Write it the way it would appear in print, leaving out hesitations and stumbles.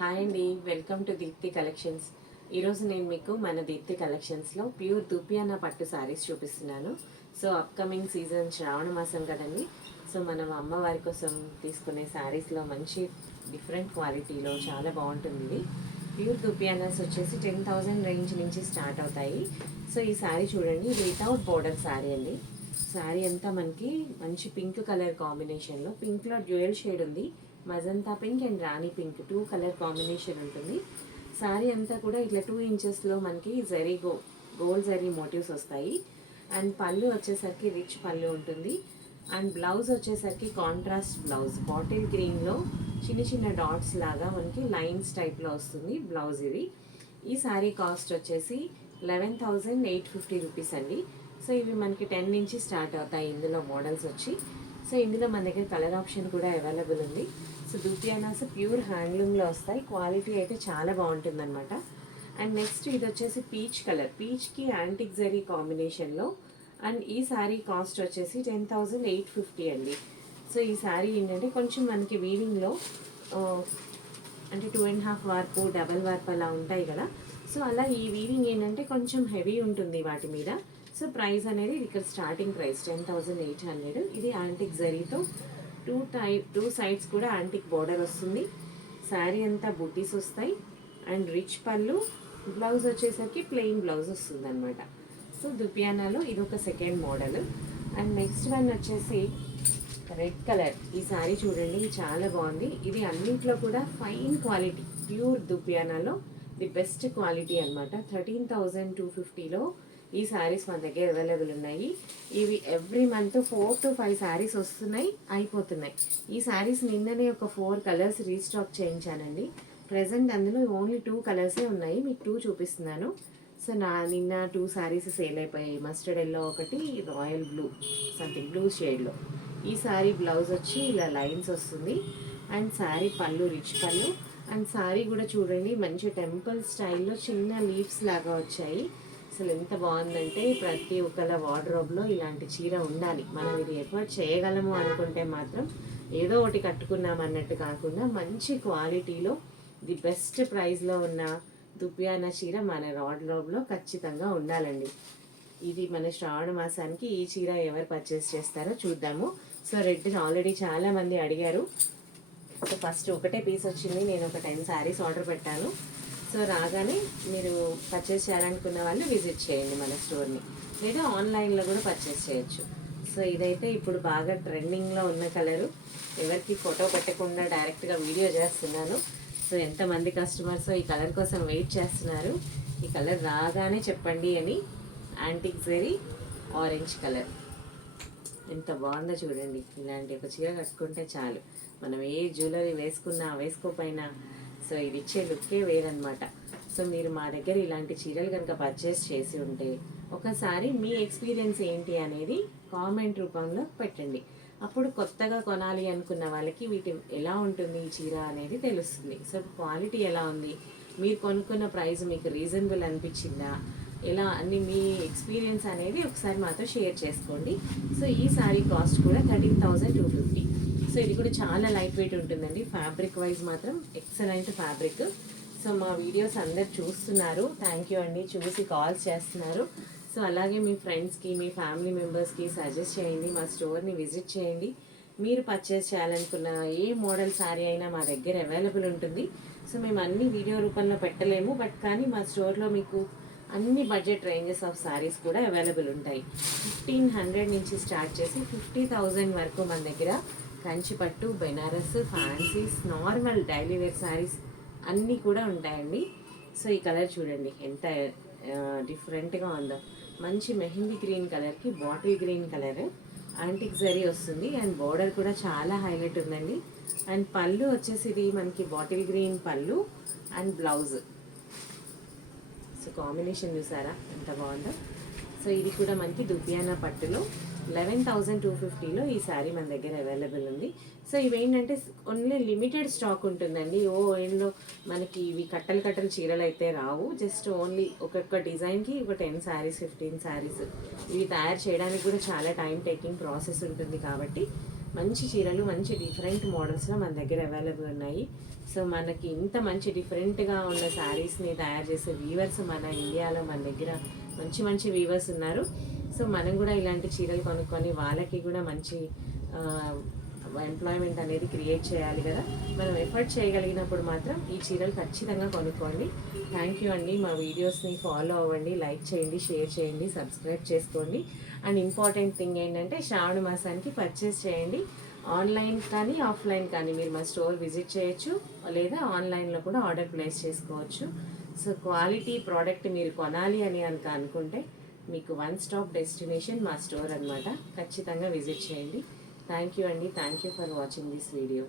Hi అండి, welcome to Deepti collections. ఈరోజు నేను మీకు మన దీప్తి కలెక్షన్స్లో ప్యూర్ దుపియానా పట్టు శారీస్ చూపిస్తున్నాను. సో అప్కమింగ్ సీజన్ శ్రావణ మాసం కదండి. సో మనం అమ్మవారి కోసం తీసుకునే శారీస్లో మంచి డిఫరెంట్ క్వాలిటీలో చాలా బాగుంటుంది ఇది. ప్యూర్ దుపియానాస్ వచ్చేసి 10,000 రేంజ్ నుంచి స్టార్ట్ అవుతాయి. సో ఈ శారీ చూడండి, ఇది వితౌట్ బోర్డర్ శారీ అండి. శారీ అంతా మనకి మంచి పింక్ కలర్ కాంబినేషన్లో, పింక్లో డ్యూయల్ షేడ్ ఉంది, magenta pink and Rani pink 2 colour combination ఉంటుంది. శారీ అంతా కూడా ఇట్లా 2 ఇంచెస్లో మనకి గోల్డ్ జరీ మోటివ్స్ వస్తాయి. అండ్ పళ్ళు వచ్చేసరికి రిచ్ పళ్ళు ఉంటుంది. అండ్ బ్లౌజ్ వచ్చేసరికి కాంట్రాస్ట్ బ్లౌజ్, బాటిల్ గ్రీన్లో చిన్న చిన్న డాట్స్ లాగా మనకి లైన్స్ టైప్లో వస్తుంది బ్లౌజ్ ఇది. ఈ శారీ కాస్ట్ వచ్చేసి 11,850 రూపీస్ అండి. సో ఇవి మనకి 10 నుంచి స్టార్ట్ అవుతాయి ఇందులో మోడల్స్ వచ్చి. సో ఇందులో మన దగ్గర కలర్ ఆప్షన్ కూడా అవైలబుల్ ఉంది. సో దుపియానాస్ ప్యూర్ హ్యాండ్లూమ్లో వస్తాయి, క్వాలిటీ అయితే చాలా బాగుంటుంది అనమాట. అండ్ నెక్స్ట్ ఇది వచ్చేసి పీచ్ కలర్, పీచ్కి యాంటిక్ జరీ కాంబినేషన్లో. అండ్ ఈ శారీ కాస్ట్ వచ్చేసి 10,850 అండి. సో ఈ శారీ ఏంటంటే కొంచెం మనకి వీవింగ్లో అంటే 2.5 వార్పు, డబల్ వార్పు అలా ఉంటాయి కదా. సో అలా ఈ వీవింగ్ ఏంటంటే కొంచెం హెవీ ఉంటుంది వాటి మీద. సో ప్రైస్ అనేది ఇక్కడ స్టార్టింగ్ ప్రైస్ 10,800. ఇది యాంటిక్ జరీతో టూ సైడ్స్ కూడా యాంటిక్ బోర్డర్ వస్తుంది. శారీ అంతా బుట్టీస్ వస్తాయి అండ్ రిచ్ పళ్ళు, బ్లౌజ్ వచ్చేసరికి ప్లెయిన్ బ్లౌజ్ వస్తుంది అనమాట. సో దుపియానాలో ఇది ఒక second model. And next one వచ్చేసి రెడ్ కలర్. ఈ శారీ చూడండి, చాలా బాగుంది. ఇది అన్నింటిలో కూడా ఫైన్ క్వాలిటీ, ప్యూర్ దుపియానాలో ది బెస్ట్ క్వాలిటీ అనమాట. 13,250లో ఈ శారీస్ మన దగ్గర అవైలబుల్ ఉన్నాయి. ఇవి ఎవ్రీ మంత్ 4 to 5 శారీస్ వస్తున్నాయి, అయిపోతున్నాయి. ఈ శారీస్ నిన్ననే ఒక 4 కలర్స్ రీస్టాక్ చేయించానండి. ప్రజెంట్ అందులో ఓన్లీ 2 కలర్సే ఉన్నాయి, మీకు 2 చూపిస్తున్నాను. సో నిన్న 2 శారీస్ సేల్ అయిపోయాయి. మస్టర్డ్ ఎల్లో ఒకటి, రాయల్ బ్లూ సంథింగ్ బ్లూ షేడ్లో. ఈ శారీ బ్లౌజ్ వచ్చి ఇలా లైన్స్ వస్తుంది. అండ్ శారీ పళ్ళు రిచ్ పళ్ళు. అండ్ శారీ కూడా చూడండి, మంచి టెంపుల్ స్టైల్లో చిన్న లీవ్స్ లాగా వచ్చాయి. అసలు ఎంత బాగుందంటే ప్రతి ఒక్కళ్ళ వార్డ్రోబ్లో ఇలాంటి చీర ఉండాలి. మనం ఇది ఎఫర్ట్ చేయగలము అనుకుంటే మాత్రం ఏదో ఒకటి కట్టుకున్నాం అన్నట్టు కాకుండా మంచి క్వాలిటీలో ది బెస్ట్ ప్రైస్లో ఉన్న దుపియానా చీర మన వార్డ్రోబ్లో ఖచ్చితంగా ఉండాలండి. ఇది మన శ్రావణ మాసానికి ఈ చీర ఎవరు పర్చేస్ చేస్తారో చూద్దాము. సో రెడ్ ఆల్రెడీ చాలామంది అడిగారు. సో ఫస్ట్ ఒకటే పీస్ వచ్చింది, నేను ఒక 10 శారీస్ ఆర్డర్ పెట్టాను. సో రాగానే మీరు పర్చేస్ చేయాలనుకున్న వాళ్ళు విజిట్ చేయండి మన స్టోర్ని, లేదా ఆన్లైన్లో కూడా పర్చేస్ చేయొచ్చు. సో ఇదైతే ఇప్పుడు బాగా ట్రెండింగ్లో ఉన్న కలరు. ఎవరికి ఫోటో పెట్టకుండా డైరెక్ట్గా వీడియో చేస్తున్నాను. సో ఎంతమంది కస్టమర్స్ ఈ కలర్ కోసం వెయిట్ చేస్తున్నారు. ఈ కలర్ రాగానే చెప్పండి అని. యాంటిక్ జరీ ఆరెంజ్ కలర్ ఎంత బాగుందో చూడండి. ఇలాంటి ఒక చీర కట్టుకుంటే చాలు, మనం ఏ జ్యువెలరీ వేసుకోపోయినా సో ఇది ఇచ్చే లుక్కే వేరనమాట. సో మీరు మా దగ్గర ఇలాంటి చీరలు కనుక పర్చేస్ చేసి ఉంటే ఒకసారి మీ ఎక్స్పీరియన్స్ ఏంటి అనేది కామెంట్ రూపంలో పెట్టండి. అప్పుడు కొత్తగా కొనాలి అనుకున్న వాళ్ళకి వీటి ఎలా ఉంటుంది ఈ చీర అనేది తెలుస్తుంది. సో క్వాలిటీ ఎలా ఉంది, మీరు కొనుక్కున్న ప్రైస్ మీకు రీజనబుల్ అనిపించిందా, ఎలా అన్ని మీ ఎక్స్పీరియన్స్ అనేది ఒకసారి మాతో షేర్ చేసుకోండి. సో ఈ శారీ కాస్ట్ కూడా 13,250. సో ఇది కూడా చాలా లైట్ వెయిట్ ఉంటుందండి. ఫ్యాబ్రిక్ వైజ్ మాత్రం ఎక్సలెంట్ ఫ్యాబ్రిక్. సో మా వీడియోస్ అందరు చూస్తున్నారు, థ్యాంక్ యూ అండి. చూసి కాల్స్ చేస్తున్నారు. సో అలాగే మీ ఫ్రెండ్స్కి, మీ ఫ్యామిలీ మెంబర్స్కి సజెస్ట్ చేయండి, మా స్టోర్ని విజిట్ చేయండి. మీరు పర్చేస్ చేయాలనుకున్న ఏ మోడల్ శారీ అయినా మా దగ్గర అవైలబుల్ ఉంటుంది. సో మేము అన్ని వీడియో రూపంలో పెట్టలేము, బట్ కానీ మా స్టోర్లో మీకు అన్ని బడ్జెట్ రేంజెస్ ఆఫ్ శారీస్ కూడా అవైలబుల్ ఉంటాయి. 1,500 నుంచి స్టార్ట్ చేసి 50,000 వరకు మన దగ్గర Kanchipattu, Banaras, fancies, normal daily wear saris అన్నీ కూడా ఉంటాయండి. సో ఈ కలర్ చూడండి ఎంత డిఫరెంట్గా ఉందో. మంచి మెహందీ గ్రీన్ కలర్కి bottle green colour antique zari వస్తుంది. అండ్ బోర్డర్ కూడా చాలా హైలైట్ ఉందండి. అండ్ పళ్ళు వచ్చేసి ఇది మనకి బాటిల్ గ్రీన్ పళ్ళు అండ్ బ్లౌజ్. సో కాంబినేషన్ చూసారా ఎంత బాగుందో. సో ఇది కూడా మనకి దుపియానా పట్టులో 11,250లో ఈ శారీ మన దగ్గర అవైలబుల్ ఉంది. సో ఇవేంటంటే ఓన్లీ లిమిటెడ్ స్టాక్ ఉంటుందండి. ఏంలో మనకి ఇవి కట్టలు చీరలు అయితే రావు. జస్ట్ ఓన్లీ ఒక్కొక్క డిజైన్కి ఒక 10 శారీస్ 15 శారీస్ ఇవి తయారు చేయడానికి కూడా చాలా టైం టేకింగ్ ప్రాసెస్ ఉంటుంది. కాబట్టి మంచి చీరలు మంచి డిఫరెంట్ మోడల్స్లో మన దగ్గర అవైలబుల్ ఉన్నాయి. సో మనకి ఇంత మంచి డిఫరెంట్గా ఉన్న శారీస్ని తయారు చేసే వీవర్స్ మన ఇండియాలో మన దగ్గర మంచి మంచి వీవర్స్ ఉన్నారు. సో మనం కూడా ఇలాంటి చీరలు కొనుక్కొని వాళ్ళకి కూడా మంచి ఎంప్లాయ్మెంట్ అనేది క్రియేట్ చేయాలి కదా. మనం ఎఫర్ట్ చేయగలిగినప్పుడు మాత్రం ఈ చీరలు ఖచ్చితంగా కొనుక్కోండి. థ్యాంక్ యూ అండి. మా వీడియోస్ని ఫాలో అవ్వండి, లైక్ చేయండి, షేర్ చేయండి, సబ్స్క్రైబ్ చేసుకోండి. అండ్ ఇంపార్టెంట్ థింగ్ ఏంటంటే శ్రావణ మాసానికి పర్చేస్ చేయండి. ఆన్లైన్ కానీ ఆఫ్లైన్ కానీ మీరు మా స్టోర్ విజిట్ చేయొచ్చు, లేదా ఆన్లైన్లో కూడా ఆర్డర్ ప్లేస్ చేసుకోవచ్చు. సో క్వాలిటీ ప్రోడక్ట్ మీరు కొనాలి అని అనుకుంటే మీకు వన్ స్టాప్ డెస్టినేషన్ మా స్టోర్ అనమాట. ఖచ్చితంగా విజిట్ చేయండి. థ్యాంక్ యూ అండి. Thank you for watching this video.